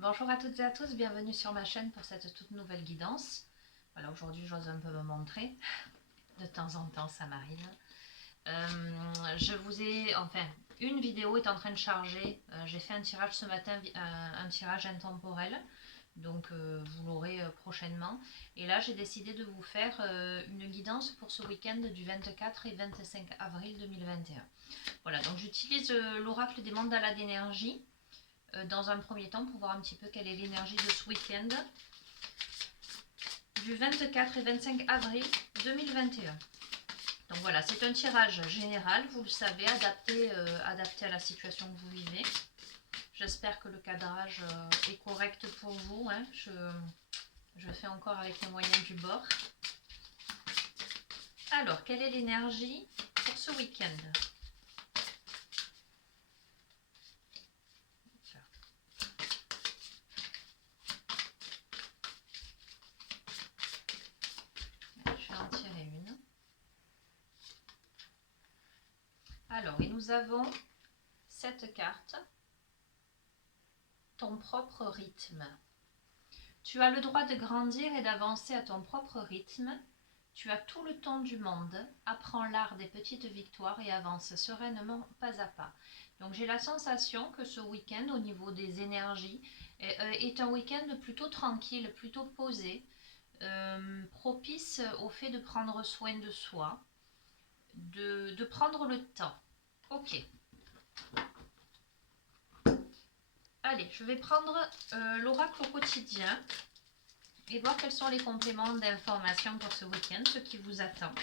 Bonjour à toutes et à tous, bienvenue sur ma chaîne pour cette toute nouvelle guidance. Voilà, aujourd'hui j'ose un peu me montrer, de temps en temps ça m'arrive. Une vidéo est en train de charger, j'ai fait un tirage ce matin, un tirage intemporel, donc vous l'aurez prochainement. Et là j'ai décidé de vous faire une guidance pour ce week-end du 24 et 25 avril 2021. Voilà, donc j'utilise l'oracle des mandalas d'énergie dans un premier temps pour voir un petit peu quelle est l'énergie de ce week-end du 24 et 25 avril 2021. Donc voilà, c'est un tirage général, vous le savez, adapté à la situation que vous vivez. J'espère que le cadrage est correct pour vous. Hein. Je fais encore avec les moyens du bord. Alors, quelle est l'énergie pour ce week-end ? Je vais en tirer une. Alors, et nous avons cette carte, ton propre rythme. Tu as le droit de grandir et d'avancer à ton propre rythme. Tu as tout le temps du monde. Apprends l'art des petites victoires et avance sereinement pas à pas. Donc j'ai la sensation que ce week-end, au niveau des énergies, est un week-end plutôt tranquille, plutôt posé, propice au fait de prendre soin de soi, de prendre le temps. Ok. Allez, je vais prendre l'oracle au quotidien et voir quels sont les compléments d'information pour ce week-end, ce qui vous attend.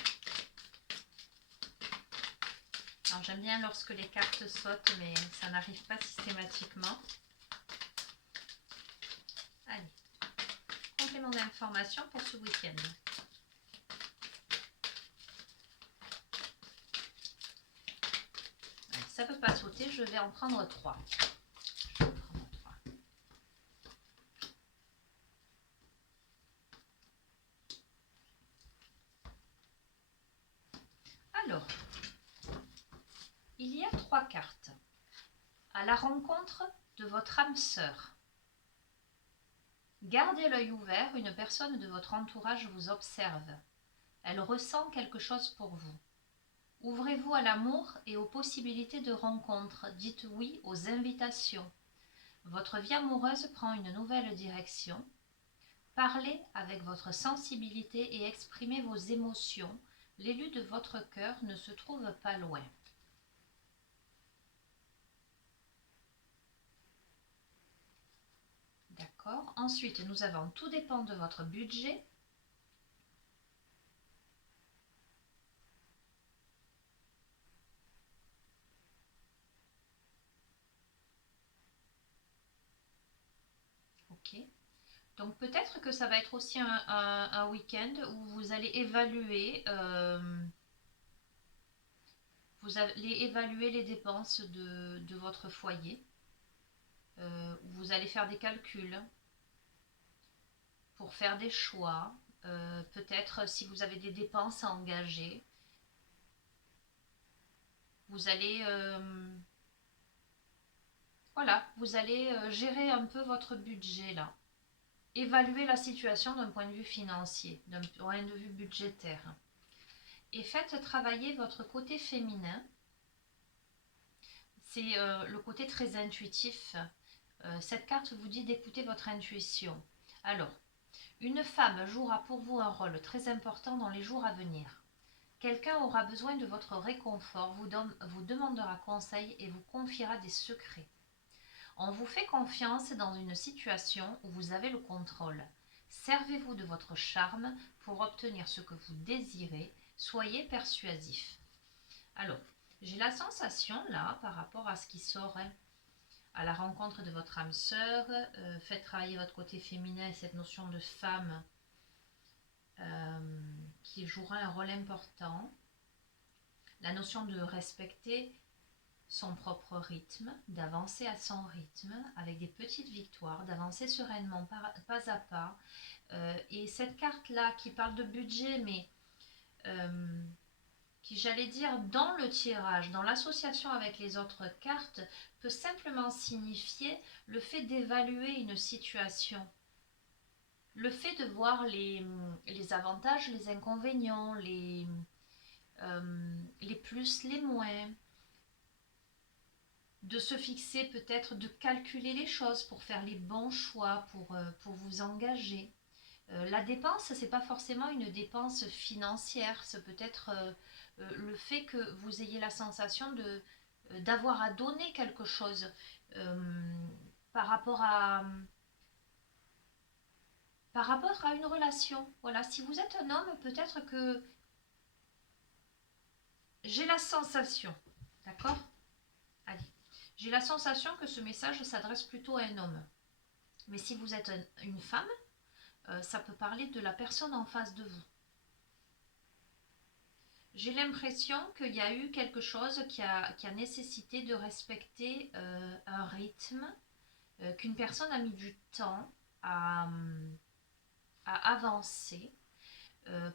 Alors j'aime bien lorsque les cartes sautent, mais ça n'arrive pas systématiquement. Allez, complément d'information pour ce week-end. Ça ne peut pas sauter, je vais en prendre 3. Alors, il y a 3 cartes. À la rencontre de votre âme sœur. Gardez l'œil ouvert, une personne de votre entourage vous observe. Elle ressent quelque chose pour vous. Ouvrez-vous à l'amour et aux possibilités de rencontre. Dites oui aux invitations. Votre vie amoureuse prend une nouvelle direction. Parlez avec votre sensibilité et exprimez vos émotions. L'élu de votre cœur ne se trouve pas loin. D'accord. Ensuite, nous avons tout dépend de votre budget. Ok. Donc peut-être que ça va être aussi un week-end où vous allez évaluer, les dépenses de votre foyer. Vous allez faire des calculs pour faire des choix. Peut-être si vous avez des dépenses à engager, vous allez gérer un peu votre budget là. Évaluer la situation d'un point de vue financier, d'un point de vue budgétaire. Et faites travailler votre côté féminin. C'est le côté très intuitif. Cette carte vous dit d'écouter votre intuition. Alors, une femme jouera pour vous un rôle très important dans les jours à venir. Quelqu'un aura besoin de votre réconfort, vous demandera conseil et vous confiera des secrets. On vous fait confiance dans une situation où vous avez le contrôle. Servez-vous de votre charme pour obtenir ce que vous désirez. Soyez persuasif. Alors, j'ai la sensation là, par rapport à ce qui sort, à la rencontre de votre âme sœur, faites travailler votre côté féminin et cette notion de femme qui jouera un rôle important. La notion de respecter son propre rythme, d'avancer à son rythme, avec des petites victoires, d'avancer sereinement, pas à pas. Et cette carte-là qui parle de budget, mais qui, j'allais dire, dans le tirage, dans l'association avec les autres cartes, peut simplement signifier le fait d'évaluer une situation. Le fait de voir les avantages, les inconvénients, les plus, les moins, de se fixer peut-être, de calculer les choses pour faire les bons choix, pour vous engager. La dépense, ce n'est pas forcément une dépense financière, c'est peut-être le fait que vous ayez la sensation d'avoir à donner quelque chose par rapport à une relation. Voilà, si vous êtes un homme, peut-être que j'ai la sensation, d'accord? Allez, j'ai la sensation que ce message s'adresse plutôt à un homme. Mais si vous êtes une femme, ça peut parler de la personne en face de vous. J'ai l'impression qu'il y a eu quelque chose qui a nécessité de respecter un rythme, qu'une personne a mis du temps à avancer.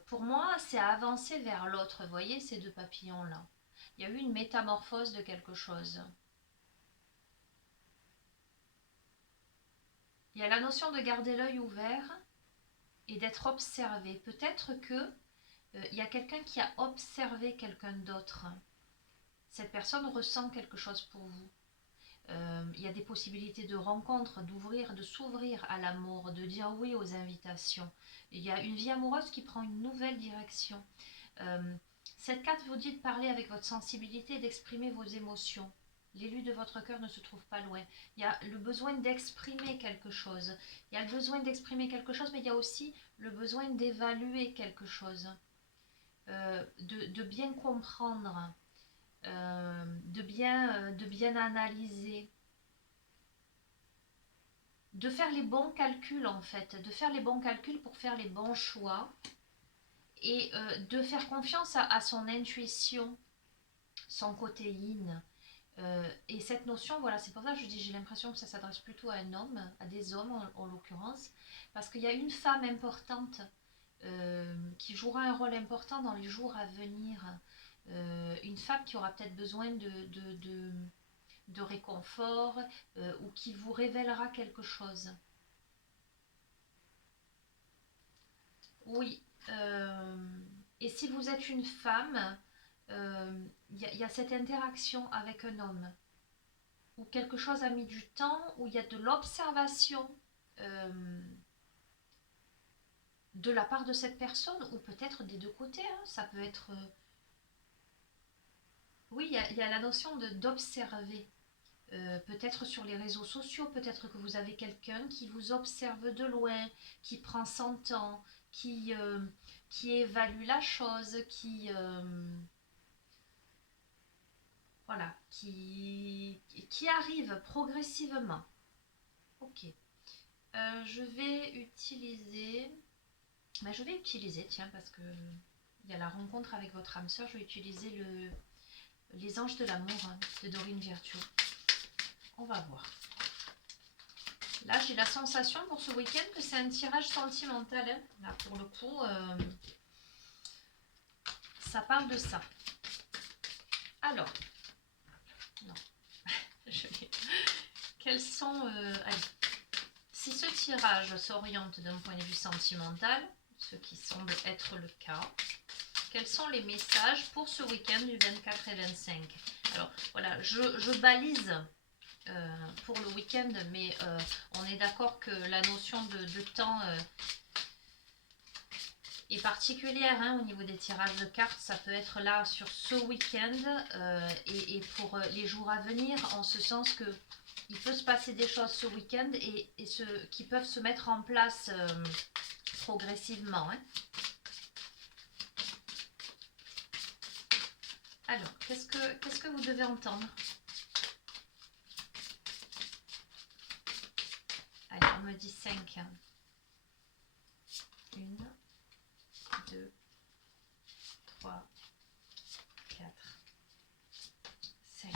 Pour moi, c'est à avancer vers l'autre. Vous voyez ces deux papillons-là. Il y a eu une métamorphose de quelque chose. Il y a la notion de garder l'œil ouvert et d'être observé. Peut-être que il y a quelqu'un qui a observé quelqu'un d'autre. Cette personne ressent quelque chose pour vous. Il y a des possibilités de rencontre, d'ouvrir, de s'ouvrir à l'amour, de dire oui aux invitations. Il y a une vie amoureuse qui prend une nouvelle direction. Cette carte vous dit de parler avec votre sensibilité et d'exprimer vos émotions. L'élu de votre cœur ne se trouve pas loin. Il y a le besoin d'exprimer quelque chose. Il y a le besoin d'exprimer quelque chose, mais il y a aussi le besoin d'évaluer quelque chose. De bien comprendre, de bien analyser, de faire les bons calculs en fait, de faire les bons calculs pour faire les bons choix et de faire confiance à son intuition, son côté yin. Et cette notion, voilà, c'est pour ça que je dis, j'ai l'impression que ça s'adresse plutôt à un homme, à des hommes en l'occurrence, parce qu'il y a une femme importante qui jouera un rôle important dans les jours à venir. Une femme qui aura peut-être besoin de réconfort ou qui vous révélera quelque chose. Oui. Et si vous êtes une femme, y a cette interaction avec un homme où quelque chose a mis du temps, où il y a de l'observation de la part de cette personne, ou peut-être des deux côtés. Hein. Ça peut être... Oui, il y a la notion d'observer. Peut-être sur les réseaux sociaux, peut-être que vous avez quelqu'un qui vous observe de loin, qui prend son temps, qui évalue la chose, voilà, qui arrive progressivement. Ok. Je vais utiliser... tiens, parce que il y a la rencontre avec votre âme sœur, je vais utiliser les anges de l'amour hein, de Dorine Virtue. On va voir. Là, j'ai la sensation pour ce week-end que c'est un tirage sentimental. Hein. Là, pour le coup, ça parle de ça. Alors, non. Quels sont... allez. Si ce tirage s'oriente d'un point de vue sentimental, ce qui semble être le cas, quels sont les messages pour ce week-end du 24 et 25? Alors, voilà, je balise... pour le week-end, mais on est d'accord que la notion de temps est particulière hein, au niveau des tirages de cartes. Ça peut être là sur ce week-end et pour les jours à venir, en ce sens que il peut se passer des choses ce week-end qui peuvent se mettre en place progressivement. Hein. Alors, qu'est-ce que vous devez entendre? Allez, on me dit 5. 1, 2, 3, 4, 5.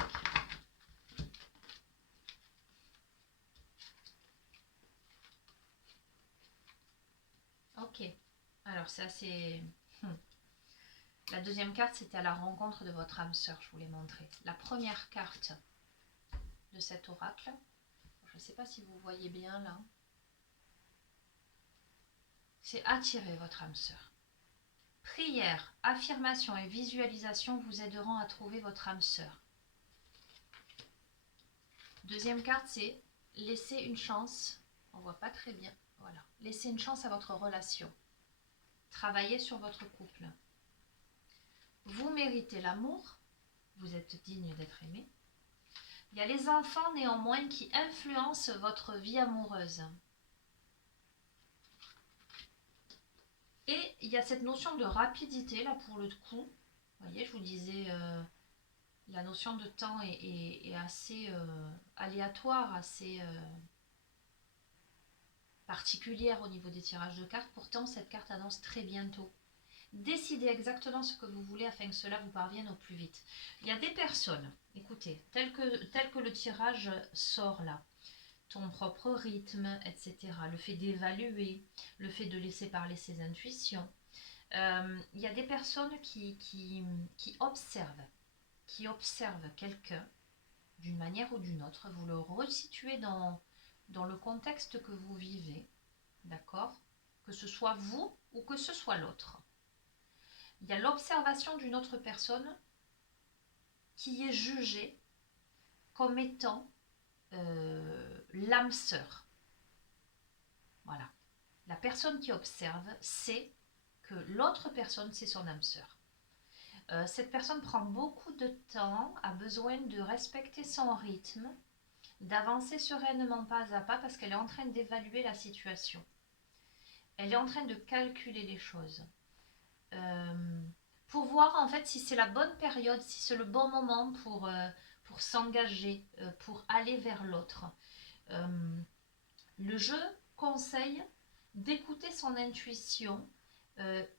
Ok. Alors, c'est assez... La deuxième carte, c'était à la rencontre de votre âme sœur, je vous l'ai montré. La première carte de cet oracle, je ne sais pas si vous voyez bien là, c'est attirer votre âme sœur. Prière, affirmation et visualisation vous aideront à trouver votre âme sœur. Deuxième carte, c'est laisser une chance. On ne voit pas très bien. Voilà. Laissez une chance à votre relation. Travaillez sur votre couple. Vous méritez l'amour. Vous êtes digne d'être aimé. Il y a les enfants néanmoins qui influencent votre vie amoureuse. Et il y a cette notion de rapidité là pour le coup. Vous voyez, je vous disais, la notion de temps est assez aléatoire, assez particulière au niveau des tirages de cartes. Pourtant, cette carte annonce très bientôt. Décidez exactement ce que vous voulez afin que cela vous parvienne au plus vite. Il y a des personnes, écoutez, tel que le tirage sort là, ton propre rythme, etc., le fait d'évaluer, le fait de laisser parler ses intuitions, il y a des personnes qui observent quelqu'un d'une manière ou d'une autre, vous le resituez dans le contexte que vous vivez, d'accord? Que ce soit vous ou que ce soit l'autre. Il y a l'observation d'une autre personne qui est jugée comme étant l'âme sœur. Voilà. La personne qui observe sait que l'autre personne, c'est son âme sœur. Cette personne prend beaucoup de temps, a besoin de respecter son rythme, d'avancer sereinement pas à pas parce qu'elle est en train d'évaluer la situation. Elle est en train de calculer les choses. Pour voir en fait si c'est la bonne période, si c'est le bon moment pour s'engager, pour aller vers l'autre. Le jeu conseille d'écouter son intuition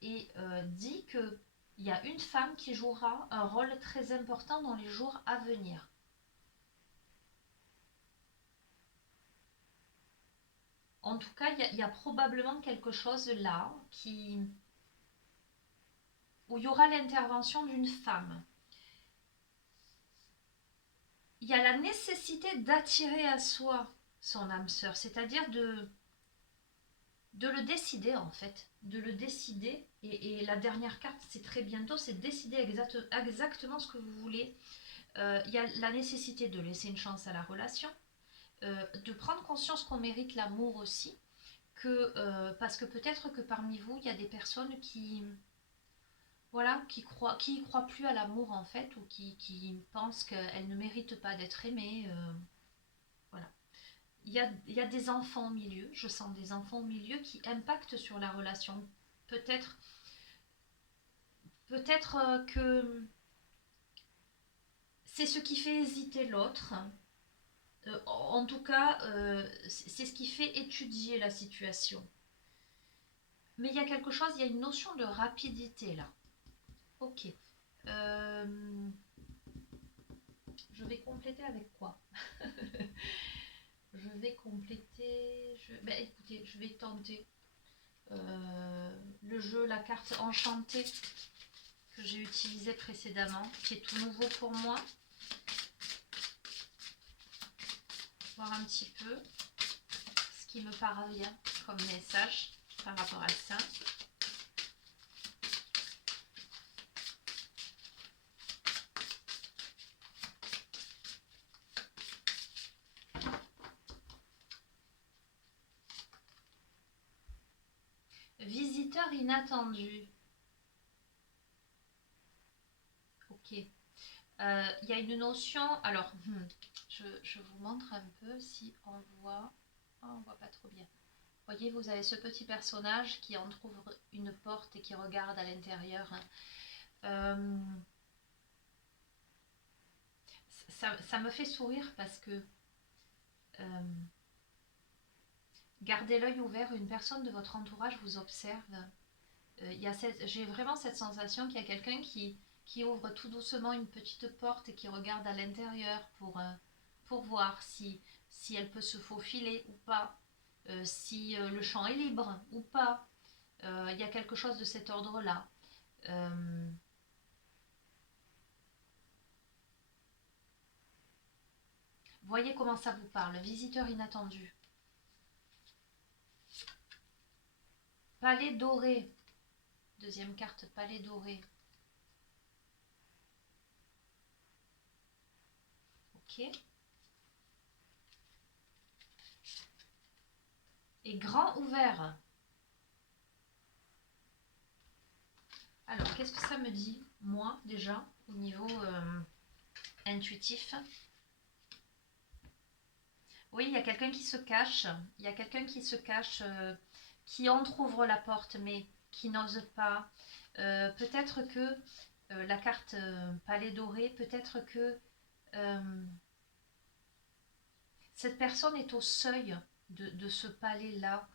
et dit qu'il y a une femme qui jouera un rôle très important dans les jours à venir. En tout cas, il y a probablement quelque chose là où il y aura l'intervention d'une femme. Il y a la nécessité d'attirer à soi son âme sœur, c'est-à-dire de le décider en fait, de le décider. Et la dernière carte, c'est très bientôt, c'est décider exactement ce que vous voulez. Il y a la nécessité de laisser une chance à la relation, de prendre conscience qu'on mérite l'amour aussi, parce que peut-être que parmi vous, il y a des personnes qui y croient plus à l'amour en fait, ou qui pensent qu'elles ne méritent pas d'être aimées. Voilà. Il y a des enfants au milieu, je sens des enfants au milieu qui impactent sur la relation. Peut-être que c'est ce qui fait hésiter l'autre. En tout cas, c'est ce qui fait étudier la situation. Mais il y a quelque chose, il y a une notion de rapidité là. Ok. Je vais compléter avec quoi? Je vais compléter... Ben, écoutez, je vais tenter le jeu, la carte enchantée que j'ai utilisée précédemment, qui est tout nouveau pour moi. Voir un petit peu ce qui me parvient comme message par rapport à ça. Visiteur inattendu. Ok. Il y a une notion... Alors, je vous montre un peu si on voit... Oh, on voit pas trop bien. Voyez, vous avez ce petit personnage qui entrouvre une porte et qui regarde à l'intérieur. Ça me fait sourire parce que gardez l'œil ouvert, une personne de votre entourage vous observe. J'ai vraiment cette sensation qu'il y a quelqu'un qui ouvre tout doucement une petite porte et qui regarde à l'intérieur pour voir si elle peut se faufiler ou pas, si le champ est libre ou pas. Il y a quelque chose de cet ordre-là. Voyez comment ça vous parle. Visiteur inattendu. Palais doré. Deuxième carte, palais doré. Ok. Et grand ouvert. Alors, qu'est-ce que ça me dit, moi, déjà, au niveau intuitif? Oui, il y a quelqu'un qui se cache. Il y a quelqu'un qui se cache, qui entrouvre la porte, mais qui n'ose pas. Peut-être que la carte palais doré, peut-être que cette personne est au seuil de ce palais-là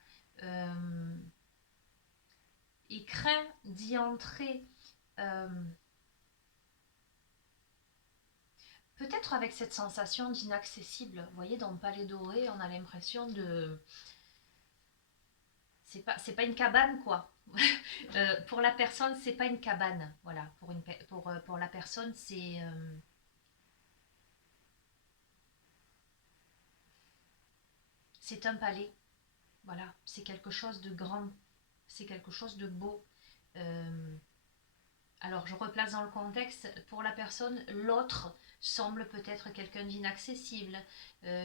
et craint d'y entrer. Peut-être avec cette sensation d'inaccessible. Vous voyez, dans le palais doré, on a l'impression de... C'est pas une cabane, quoi. Pour la personne, c'est pas une cabane. Voilà, pour la personne, c'est un palais. Voilà, c'est quelque chose de grand. C'est quelque chose de beau. Euh, alors, je replace dans le contexte. Pour la personne, l'autre semble peut-être quelqu'un d'inaccessible,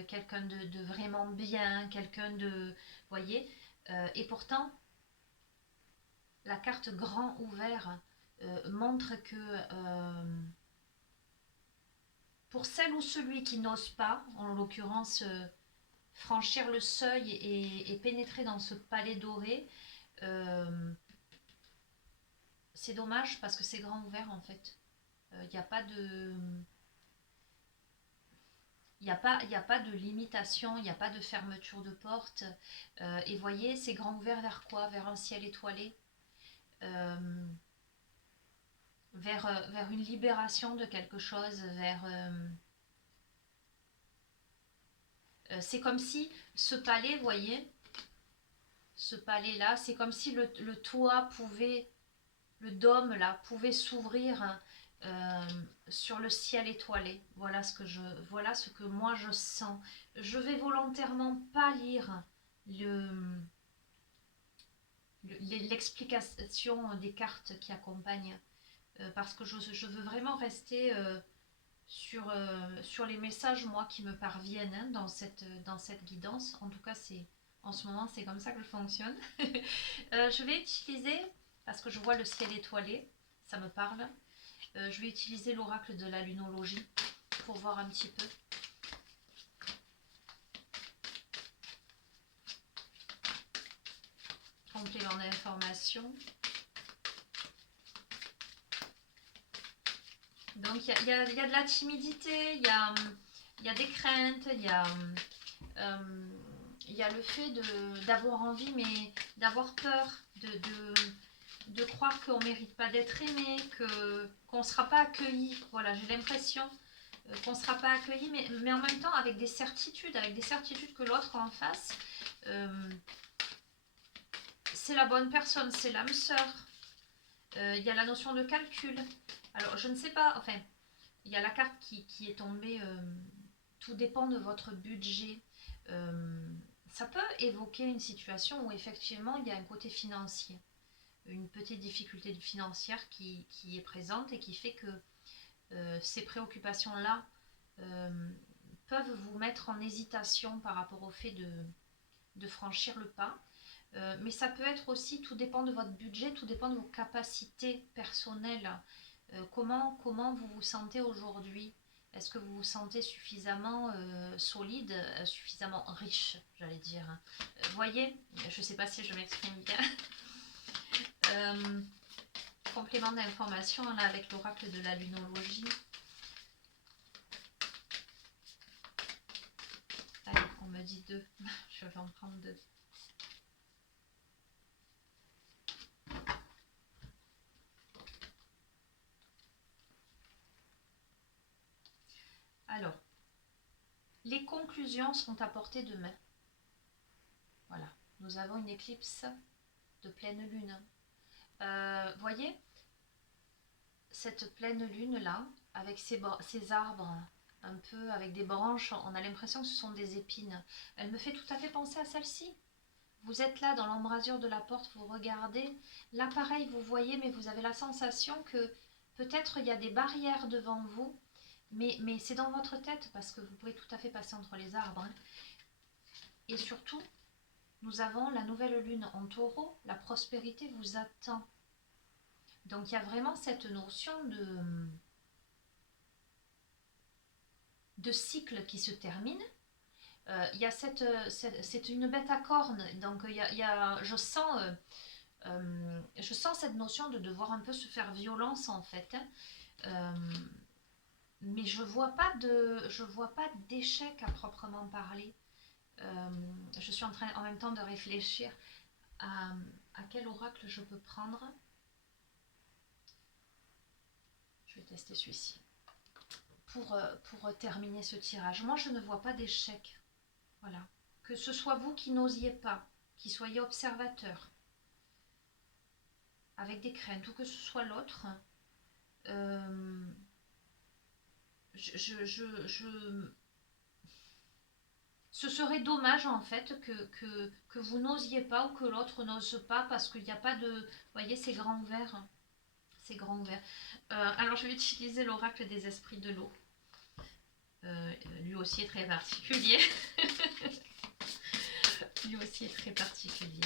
quelqu'un de vraiment bien, quelqu'un de... Voyez, et pourtant, la carte grand ouvert montre que pour celle ou celui qui n'ose pas, en l'occurrence franchir le seuil et pénétrer dans ce palais doré, c'est dommage parce que c'est grand ouvert en fait. Il n'y a pas de... Il n'y a pas de limitation, il n'y a pas de fermeture de porte. Et voyez, c'est grand ouvert vers quoi? Vers un ciel étoilé. Vers une libération de quelque chose, c'est comme si ce palais, vous voyez, ce palais-là, c'est comme si le toit pouvait, le dôme là, pouvait s'ouvrir sur le ciel étoilé. Voilà ce que moi je sens. Je vais volontairement pas lire l'explication des cartes qui accompagnent, parce que je veux vraiment rester sur les messages, moi, qui me parviennent dans cette guidance. En tout cas, en ce moment, c'est comme ça que je fonctionne. Je vais utiliser, parce que je vois le ciel étoilé, ça me parle, je vais utiliser l'oracle de la lunologie pour voir un petit peu. Complément d'information. Donc il y a de la timidité, il y a des craintes, il y a le fait d'avoir envie, mais d'avoir peur, de croire qu'on ne mérite pas d'être aimé, qu'on ne sera pas accueilli. Voilà, j'ai l'impression qu'on ne sera pas accueilli, mais en même temps avec des certitudes que l'autre en face, c'est la bonne personne, c'est l'âme sœur. Il y a la notion de calcul. Alors, je ne sais pas, enfin, il y a la carte qui est tombée, tout dépend de votre budget. Ça peut évoquer une situation où effectivement il y a un côté financier, une petite difficulté financière qui est présente et qui fait que ces préoccupations-là peuvent vous mettre en hésitation par rapport au fait de franchir le pas. Mais ça peut être aussi, tout dépend de votre budget, tout dépend de vos capacités personnelles. Comment vous vous sentez aujourd'hui? Est-ce que vous vous sentez suffisamment solide, suffisamment riche, j'allais dire? Voyez, je ne sais pas si je m'exprime bien. Complément d'information là, avec l'oracle de la lunologie. Allez, on me dit 2. Je vais en prendre 2. Alors, les conclusions seront apportées demain. Voilà, nous avons une éclipse de pleine lune. Voyez, cette pleine lune là, avec ces arbres un peu avec des branches, on a l'impression que ce sont des épines. Elle me fait tout à fait penser à celle-ci. Vous êtes là dans l'embrasure de la porte, vous regardez. Là, pareil, vous voyez, mais vous avez la sensation que peut-être il y a des barrières devant vous, mais c'est dans votre tête parce que vous pouvez tout à fait passer entre les arbres. Hein. Et surtout, nous avons la nouvelle lune en taureau, la prospérité vous attend. Donc il y a vraiment cette notion de cycle qui se termine. Il y a c'est une bête à cornes, donc je sens cette notion de devoir un peu se faire violence en fait. Hein. Mais je vois pas d'échec à proprement parler. Je suis en train en même temps de réfléchir à quel oracle je peux prendre. Je vais tester celui-ci. Pour terminer ce tirage. Moi, je ne vois pas d'échec. Voilà. Que ce soit vous qui n'osiez pas, qui soyez observateur, avec des craintes, ou que ce soit l'autre, ce serait dommage en fait que vous n'osiez pas ou que l'autre n'ose pas parce qu'il n'y a pas de... Vous voyez, c'est grand ouvert. C'est grand ouvert. Alors, je vais utiliser l'oracle des esprits de l'eau. Lui aussi est très particulier. Lui aussi est très particulier.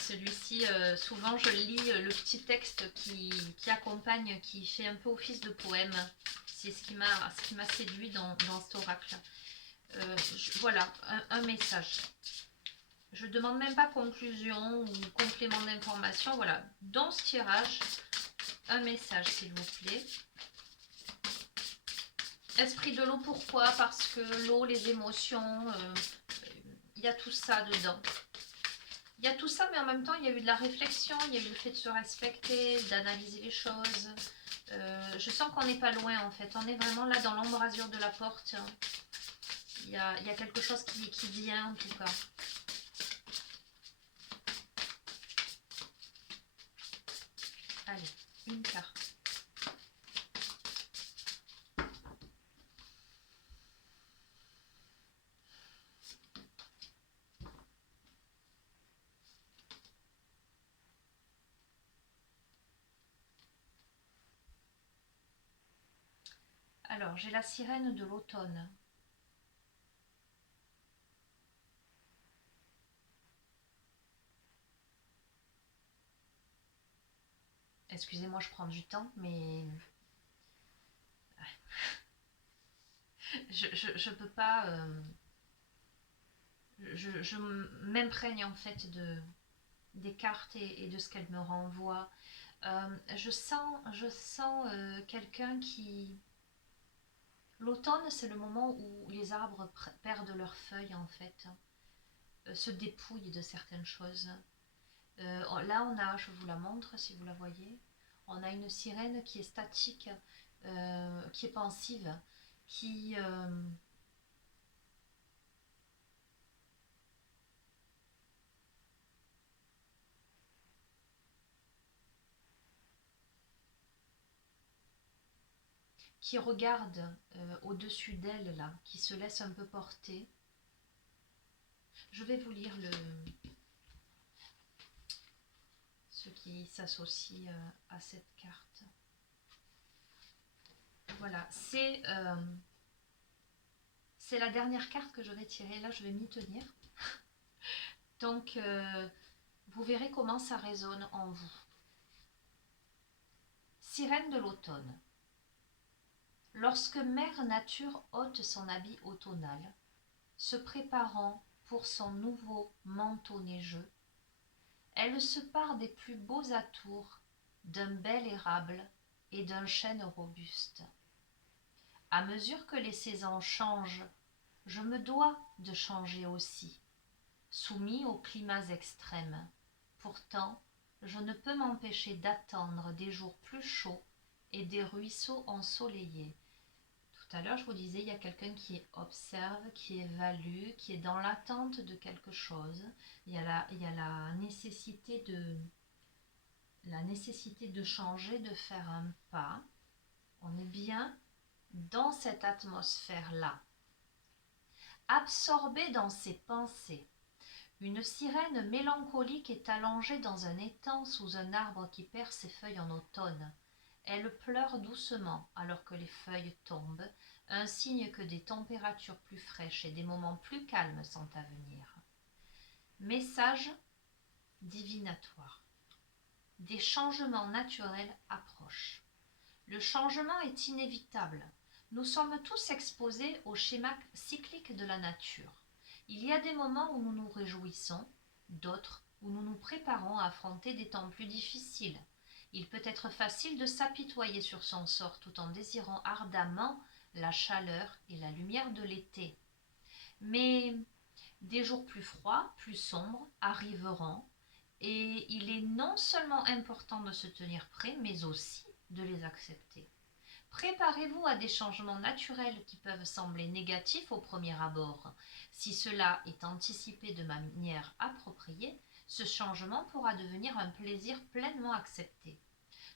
Celui-ci, souvent je lis le petit texte qui accompagne, qui fait un peu office de poème. C'est ce qui m'a séduit dans cet oracle. Voilà, un message. Je ne demande même pas conclusion ou complément d'information. Voilà, dans ce tirage, un message s'il vous plaît. Esprit de l'eau, pourquoi? Parce que l'eau, les émotions, il y a tout ça dedans. Il y a tout ça, mais en même temps, il y a eu de la réflexion, il y a eu le fait de se respecter, d'analyser les choses. Je sens qu'on n'est pas loin, en fait. On est vraiment là dans l'embrasure de la porte. Il y a quelque chose qui vient, en tout cas. Allez, une carte. Alors, j'ai la sirène de l'automne. Excusez-moi, je prends du temps, mais je peux pas... je m'imprègne en fait des cartes et de ce qu'elles me renvoient. Je sens quelqu'un qui... L'automne, c'est le moment où les arbres perdent leurs feuilles en fait, se dépouillent de certaines choses. Là, on a, je vous la montre si vous la voyez, on a une sirène qui est statique, qui est pensive, qui regarde au-dessus d'elle, là, qui se laisse un peu porter. Je vais vous lire ce qui s'associe à cette carte. Voilà, c'est la dernière carte que je vais tirer. Là, je vais m'y tenir. Donc, vous verrez comment ça résonne en vous. Sirène de l'automne. Lorsque Mère Nature ôte son habit automnal, se préparant pour son nouveau manteau neigeux, elle se pare des plus beaux atours, d'un bel érable et d'un chêne robuste. À mesure que les saisons changent, je me dois de changer aussi, soumis aux climats extrêmes. Pourtant, je ne peux m'empêcher d'attendre des jours plus chauds et des ruisseaux ensoleillés. Tout à l'heure, je vous disais, il y a quelqu'un qui observe, qui évalue, qui est dans l'attente de quelque chose. Il y a la nécessité de changer, de faire un pas. On est bien dans cette atmosphère-là, absorbé dans ses pensées. Une sirène mélancolique est allongée dans un étang sous un arbre qui perd ses feuilles en automne. Elle pleure doucement alors que les feuilles tombent, un signe que des températures plus fraîches et des moments plus calmes sont à venir. Message divinatoire. Des changements naturels approchent. Le changement est inévitable. Nous sommes tous exposés au schéma cyclique de la nature. Il y a des moments où nous nous réjouissons, d'autres où nous nous préparons à affronter des temps plus difficiles. Il peut être facile de s'apitoyer sur son sort tout en désirant ardemment la chaleur et la lumière de l'été. Mais des jours plus froids, plus sombres arriveront et il est non seulement important de se tenir prêt, mais aussi de les accepter. Préparez-vous à des changements naturels qui peuvent sembler négatifs au premier abord. Si cela est anticipé de manière appropriée, ce changement pourra devenir un plaisir pleinement accepté.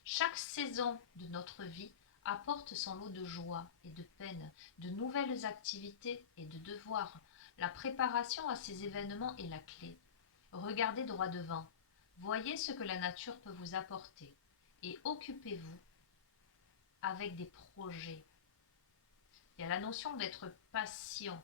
Chaque saison de notre vie apporte son lot de joie et de peine, de nouvelles activités et de devoirs. La préparation à ces événements est la clé. Regardez droit devant, voyez ce que la nature peut vous apporter et occupez-vous avec des projets. Il y a la notion d'être patient.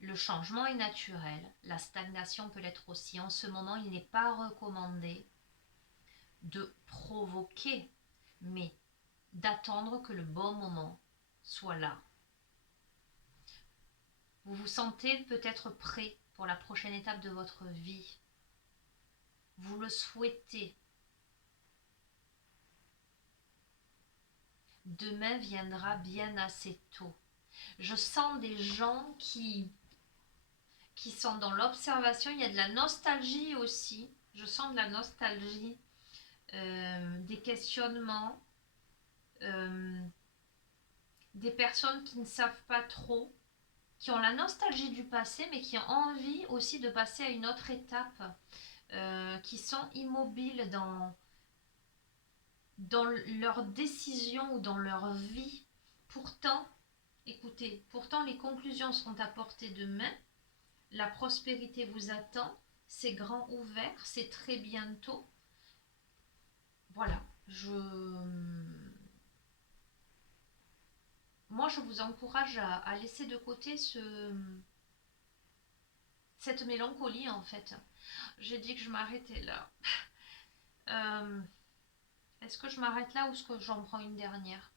Le changement est naturel, la stagnation peut l'être aussi. En ce moment, il n'est pas recommandé de provoquer, mais d'attendre que le bon moment soit là. Vous vous sentez peut-être prêt pour la prochaine étape de votre vie. Vous le souhaitez. Demain viendra bien assez tôt. Je sens des gens qui sont dans l'observation. Il y a de la nostalgie aussi. Je sens de la nostalgie, des questionnements, des personnes qui ne savent pas trop, qui ont la nostalgie du passé, mais qui ont envie aussi de passer à une autre étape, qui sont immobiles dans leurs décisions ou dans leur vie. Pourtant, écoutez, pourtant les conclusions seront à portée de main, la prospérité vous attend, c'est grand ouvert, c'est très bientôt. Voilà, moi je vous encourage à laisser de côté cette mélancolie en fait. J'ai dit que je m'arrêtais là. Est-ce que je m'arrête là ou est-ce que j'en prends une dernière?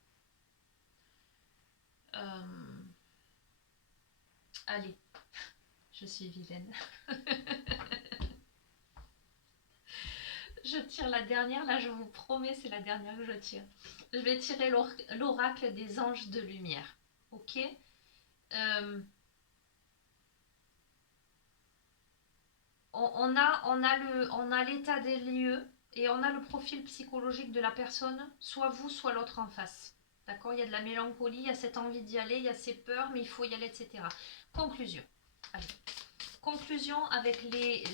Allez, je suis vilaine. Je tire la dernière, là je vous promets, c'est la dernière que je tire. Je vais tirer l'oracle des anges de lumière. Ok, on a l'état des lieux et on a le profil psychologique de la personne, soit vous, soit l'autre en face. D'accord? Il y a de la mélancolie, il y a cette envie d'y aller, il y a ces peurs, mais il faut y aller, etc. Conclusion. Allez. Conclusion avec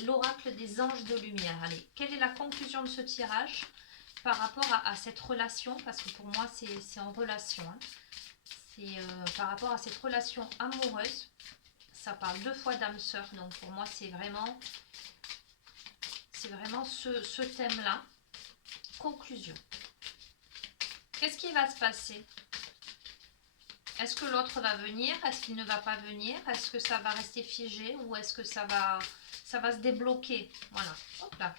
l'oracle des anges de lumière. Allez, quelle est la conclusion de ce tirage par rapport à cette relation? Parce que pour moi, c'est en relation. Hein. C'est par rapport à cette relation amoureuse. Ça parle 2 fois d'âme sœur. Donc pour moi, c'est vraiment ce thème-là. Conclusion. Qu'est-ce qui va se passer? Est-ce que l'autre va venir? Est-ce qu'il ne va pas venir? Est-ce que ça va rester figé? Ou est-ce que ça va se débloquer? Voilà. Hop là.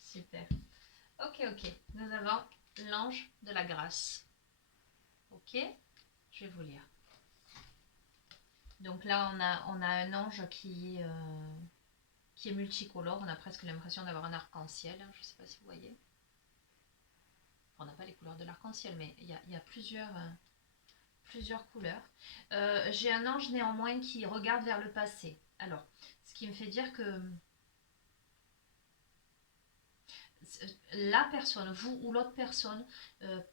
Super. Ok. Nous avons l'ange de la grâce. Ok. Je vais vous lire. Donc là, on a un ange qui est multicolore. On a presque l'impression d'avoir un arc-en-ciel. Je ne sais pas si vous voyez. On n'a pas les couleurs de l'arc-en-ciel, mais il y a plusieurs couleurs. J'ai un ange néanmoins qui regarde vers le passé. Alors, ce qui me fait dire que la personne, vous ou l'autre personne,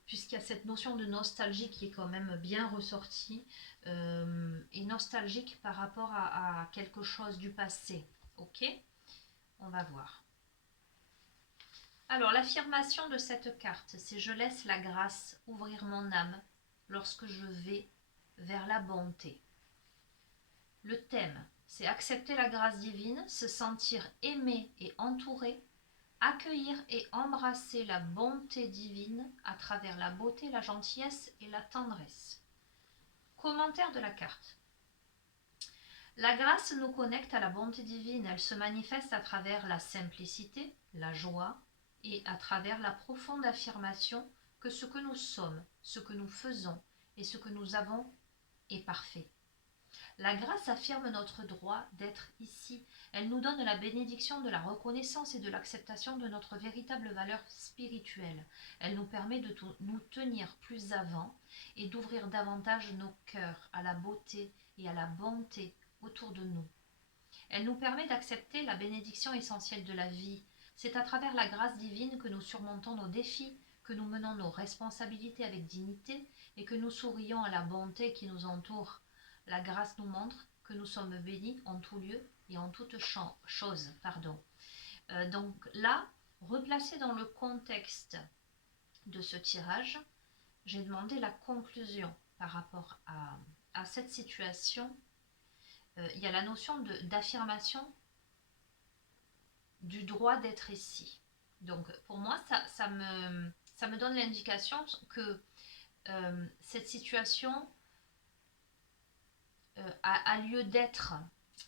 puisqu'il y a cette notion de nostalgie qui est quand même bien ressortie, est nostalgique par rapport à quelque chose du passé. Ok? On va voir. Alors, l'affirmation de cette carte, c'est « Je laisse la grâce ouvrir mon âme lorsque je vais vers la bonté ». Le thème, c'est accepter la grâce divine, se sentir aimé et entouré, accueillir et embrasser la bonté divine à travers la beauté, la gentillesse et la tendresse. Commentaire de la carte. La grâce nous connecte à la bonté divine. Elle se manifeste à travers la simplicité, la joie et à travers la profonde affirmation que ce que nous sommes, ce que nous faisons et ce que nous avons est parfait. La grâce affirme notre droit d'être ici. Elle nous donne la bénédiction de la reconnaissance et de l'acceptation de notre véritable valeur spirituelle. Elle nous permet de nous tenir plus avant et d'ouvrir davantage nos cœurs à la beauté et à la bonté autour de nous. Elle nous permet d'accepter la bénédiction essentielle de la vie. C'est à travers la grâce divine que nous surmontons nos défis, que nous menons nos responsabilités avec dignité et que nous sourions à la bonté qui nous entoure. La grâce nous montre que nous sommes bénis en tout lieu et en toute chose. Donc là, replacé dans le contexte de ce tirage, j'ai demandé la conclusion par rapport à cette situation. Il y a la notion d'affirmation du droit d'être ici. Donc pour moi, ça me donne l'indication que cette situation a lieu d'être,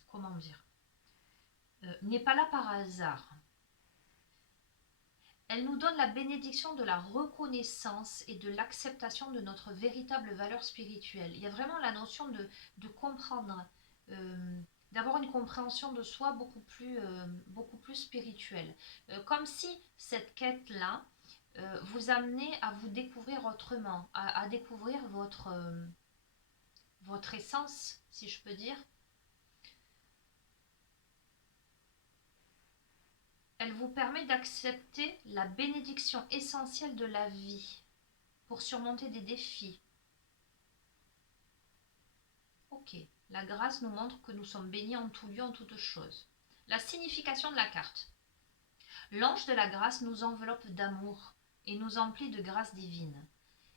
comment dire, n'est pas là par hasard. Elle nous donne la bénédiction de la reconnaissance et de l'acceptation de notre véritable valeur spirituelle. Il y a vraiment la notion de comprendre, d'avoir une compréhension de soi beaucoup plus spirituelle. Comme si cette quête-là vous amenait à vous découvrir autrement, à découvrir votre essence, si je peux dire. Elle vous permet d'accepter la bénédiction essentielle de la vie pour surmonter des défis. Ok, la grâce nous montre que nous sommes bénis en tout lieu, en toute chose. La signification de la carte. L'ange de la grâce nous enveloppe d'amour et nous emplit de grâce divine.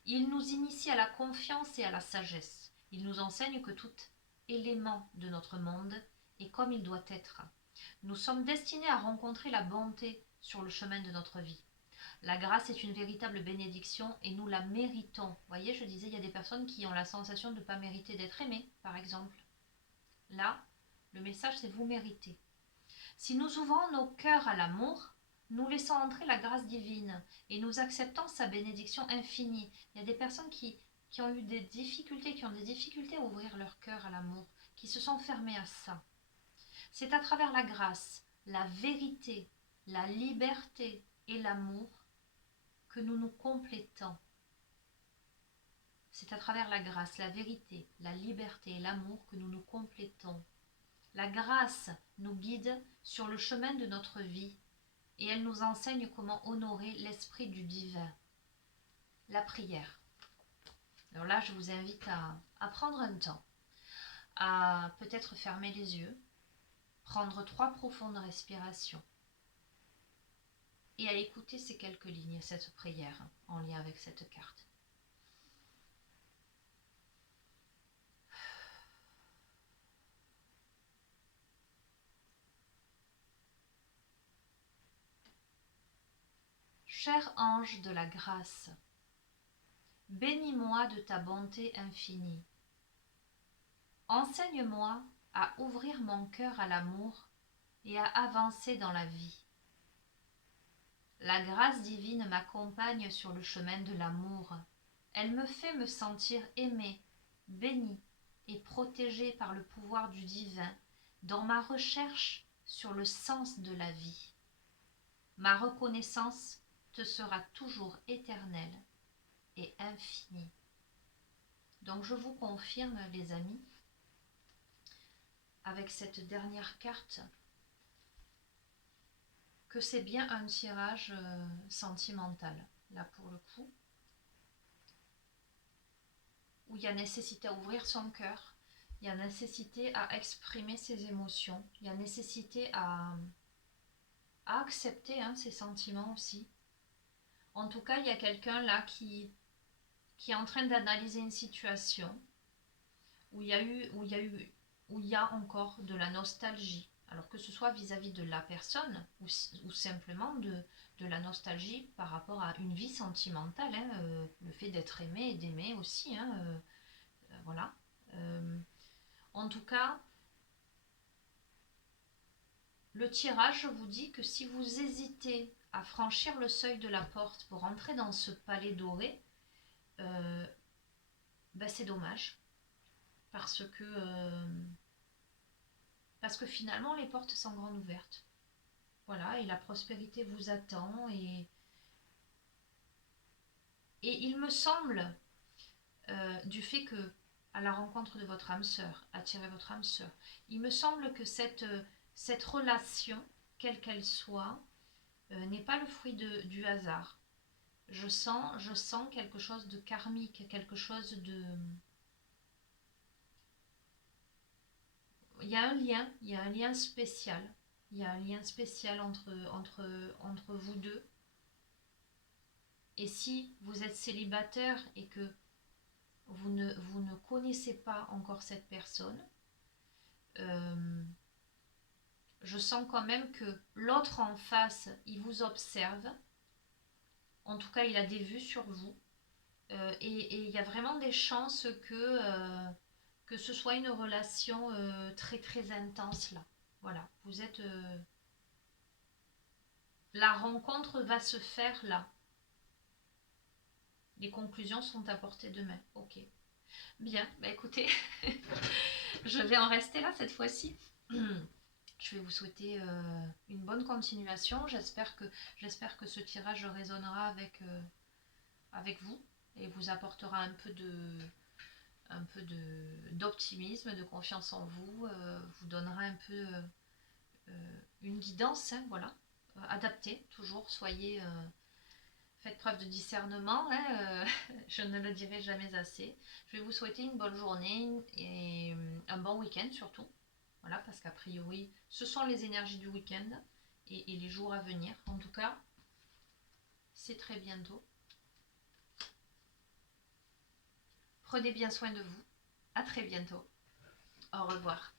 Il nous initie à la confiance et à la sagesse. Il nous enseigne que tout élément de notre monde est comme il doit être. Nous sommes destinés à rencontrer la bonté sur le chemin de notre vie. La grâce est une véritable bénédiction et nous la méritons. Vous voyez, je disais, il y a des personnes qui ont la sensation de ne pas mériter d'être aimées, par exemple. Là, le message, c'est vous méritez. Si nous ouvrons nos cœurs à l'amour, nous laissons entrer la grâce divine et nous acceptons sa bénédiction infinie. Il y a des personnes qui ont eu des difficultés, qui ont des difficultés à ouvrir leur cœur à l'amour, qui se sont fermées à ça. C'est à travers la grâce, la vérité, la liberté et l'amour que nous nous complétons. C'est à travers la grâce, la vérité, la liberté et l'amour que nous nous complétons. La grâce nous guide sur le chemin de notre vie et elle nous enseigne comment honorer l'esprit du divin. La prière. Alors là, je vous invite à prendre un temps, à peut-être fermer les yeux, prendre 3 profondes respirations et à écouter ces quelques lignes, cette prière en lien avec cette carte. Cher ange de la grâce, bénis-moi de ta bonté infinie. Enseigne-moi à ouvrir mon cœur à l'amour et à avancer dans la vie. La grâce divine m'accompagne sur le chemin de l'amour. Elle me fait me sentir aimée, bénie et protégée par le pouvoir du divin dans ma recherche sur le sens de la vie. Ma reconnaissance te sera toujours éternelle et infinie. Donc je vous confirme, les amis, avec cette dernière carte, que c'est bien un tirage sentimental, là pour le coup, où il y a nécessité à ouvrir son cœur, il y a nécessité à exprimer ses émotions, il y a nécessité à à accepter hein, ses sentiments aussi. En tout cas, il y a quelqu'un là qui est en train d'analyser une situation où il y a encore de la nostalgie. Alors que ce soit vis-à-vis de la personne ou simplement de la nostalgie par rapport à une vie sentimentale, hein, le fait d'être aimé et d'aimer aussi, hein, voilà. En tout cas, le tirage vous dit que si vous hésitez à franchir le seuil de la porte pour entrer dans ce palais doré, ben c'est dommage. Parce que finalement, les portes sont grandes ouvertes. Voilà, et la prospérité vous attend. Et il me semble, du fait que, à la rencontre de votre âme sœur, attirer votre âme sœur, il me semble que cette relation, quelle qu'elle soit, n'est pas le fruit du hasard. Je sens quelque chose de karmique, quelque chose de... Il y a un lien spécial. Il y a un lien spécial entre vous deux. Et si vous êtes célibataire et que vous ne connaissez pas encore cette personne, je sens quand même que l'autre en face, il vous observe. En tout cas, il a des vues sur vous. Et il y a vraiment des chances que ce soit une relation très très intense là. Voilà, vous êtes... la rencontre va se faire là. Les conclusions sont à portée de main. Ok. Bien, bah écoutez, je vais en rester là cette fois-ci. Je vais vous souhaiter une bonne continuation. J'espère que ce tirage résonnera avec vous et vous apportera un peu d'optimisme, de confiance en vous, vous donnera un peu une guidance, hein, voilà, adaptée, toujours, faites preuve de discernement, hein, je ne le dirai jamais assez. Je vais vous souhaiter une bonne journée et un bon week-end surtout, voilà, parce qu'a priori, ce sont les énergies du week-end et les jours à venir. En tout cas, c'est très bientôt. Prenez bien soin de vous. À très bientôt. Au revoir.